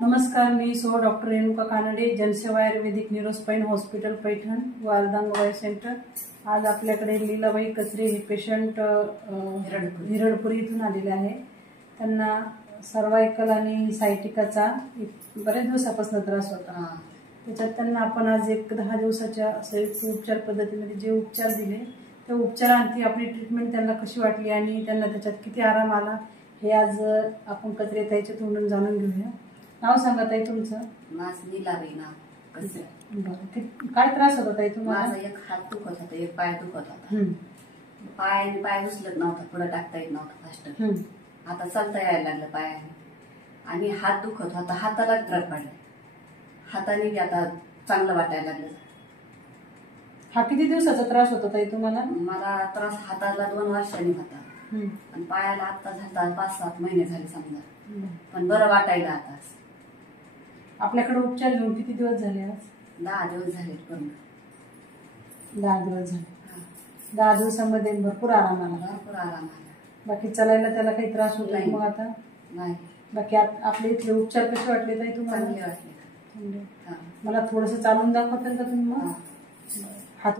नमस्कार, मी so doctor Renuka Kanade, जनसेवा आयुर्वेदिक neurospine hospital Paithan व अर्धांगवायू सेंटर। आज आपल्याकडे लीलाबाई कचरे हे पेशंट हिरडपुरी इथून आलेले आहे। त्यांना सर्वायकल आणि सायटिकाचा बरेच दिवसापासून त्रास होता। त्याच्यात त्यांना आपण आज एक 10 दिवसाच्या संयुक्त उपचार पद्धतीमध्ये जे उपचार दिले त्या उपचारांती आपली ट्रीटमेंट त्यांना कशी वाटली आणि त्यांना त्याच्यात किती आराम आला हे आज आपण कचरे ताईच्या तोंडून जाणून घेऊया। नाव सांगा ताई तुमचं? माझं लीलाबाई नाव कचरे। बरं, काय त्रास होता ताई तुम्हाला? माझा एक हात दुखत होता, एक पाय दुखत होता। पाय उचलत नव्हता, पुढे टाकता येत नव्हतं फास्ट। आता चालता यायला लागलं पायाने आणि हात दुखत होता, हाताला फरक पडला। हाताने बी आता चांगलं वाटायला लागलं। हा किती दिवसाचा त्रास होता ताई तुम्हाला? मला त्रास हाताला 2 वर्षांनी होता आणि पायाला आता झाला 5-7 महिने झाले समजा, पण बरं वाटायला आता। आपल्याकडे उपचार घेऊन किती दिवस झाले? आज 10 दिवस झाले पूर्ण। 10 दिवस झाले। 10 दिवसामध्ये भरपूर आराम आला? भरपूर आराम आला। बाकी चालायला त्याला काही त्रास होत नाही मग आता? नाही। बाकी आपले इथले उपचार कसे वाटले ताई तुम्हाला? चांगले वाटले। मला थोडंसं चालून दाखवताल का तुम्ही? मग